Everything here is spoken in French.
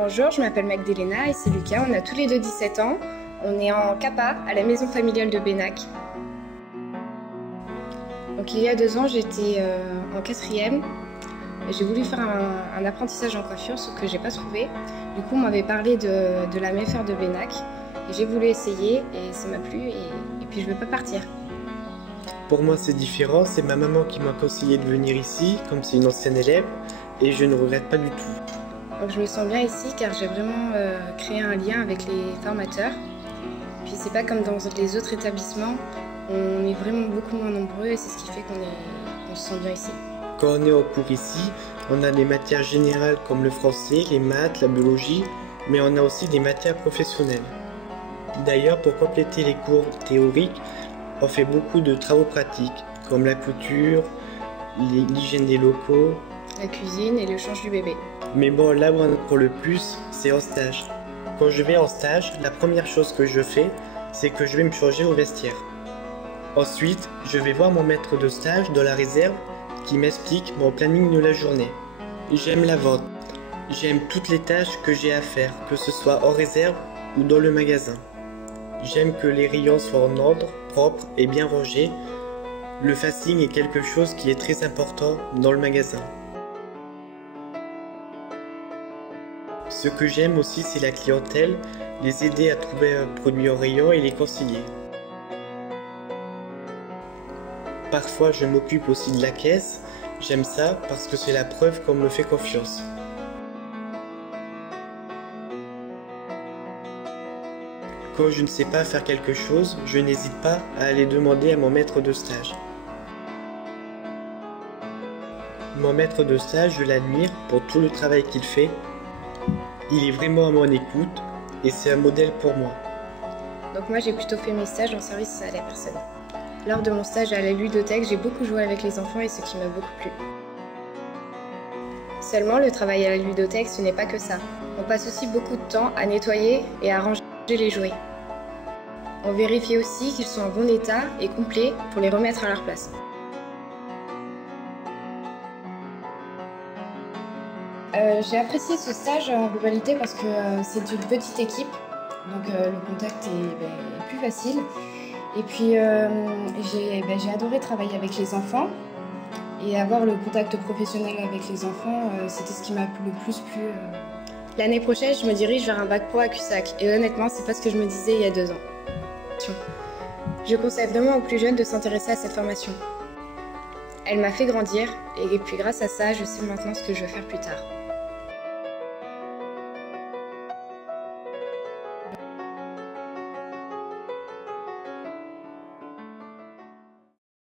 Bonjour, je m'appelle Magdalena et c'est Lucas, on a tous les deux 17 ans. On est en CAPA à la maison familiale de Benac. Donc il y a 2 ans, j'étais en 4e. J'ai voulu faire un apprentissage en coiffure, ce que j'ai pas trouvé. Du coup, on m'avait parlé de la MFR de Benac. Et j'ai voulu essayer et ça m'a plu et puis je veux pas partir. Pour moi, c'est différent. C'est ma maman qui m'a conseillé de venir ici, comme c'est une ancienne élève, et je ne regrette pas du tout. Donc je me sens bien ici car j'ai vraiment créé un lien avec les formateurs. Puis c'est pas comme dans les autres établissements, on est vraiment beaucoup moins nombreux et c'est ce qui fait qu'on se sent bien ici. Quand on est en cours ici, on a des matières générales comme le français, les maths, la biologie, mais on a aussi des matières professionnelles. D'ailleurs, pour compléter les cours théoriques, on fait beaucoup de travaux pratiques, comme la couture, l'hygiène des locaux, la cuisine et le change du bébé. Mais bon, là où on apprend le plus, c'est en stage. Quand je vais en stage, la première chose que je fais, c'est que je vais me changer au vestiaire. Ensuite, je vais voir mon maître de stage dans la réserve qui m'explique mon planning de la journée. J'aime la vente. J'aime toutes les tâches que j'ai à faire, que ce soit en réserve ou dans le magasin. J'aime que les rayons soient en ordre, propres et bien rangés. Le facing est quelque chose qui est très important dans le magasin. Ce que j'aime aussi, c'est la clientèle, les aider à trouver un produit en rayon et les conseiller. Parfois, je m'occupe aussi de la caisse. J'aime ça parce que c'est la preuve qu'on me fait confiance. Quand je ne sais pas faire quelque chose, je n'hésite pas à aller demander à mon maître de stage. Mon maître de stage, je l'admire pour tout le travail qu'il fait. Il est vraiment à mon écoute et c'est un modèle pour moi. Donc moi j'ai plutôt fait mes stages en service à la personne. Lors de mon stage à la ludothèque, j'ai beaucoup joué avec les enfants et ce qui m'a beaucoup plu. Seulement, le travail à la ludothèque, ce n'est pas que ça. On passe aussi beaucoup de temps à nettoyer et à ranger les jouets. On vérifie aussi qu'ils sont en bon état et complets pour les remettre à leur place. J'ai apprécié ce stage en globalité parce que c'est une petite équipe, donc le contact est plus facile. Et puis j'ai adoré travailler avec les enfants et avoir le contact professionnel avec les enfants, c'était ce qui m'a le plus plu. L'année prochaine, je me dirige vers un bac pro à Cussac et honnêtement, c'est pas ce que je me disais il y a 2 ans. Je conseille vraiment aux plus jeunes de s'intéresser à cette formation. Elle m'a fait grandir et puis grâce à ça, je sais maintenant ce que je veux faire plus tard.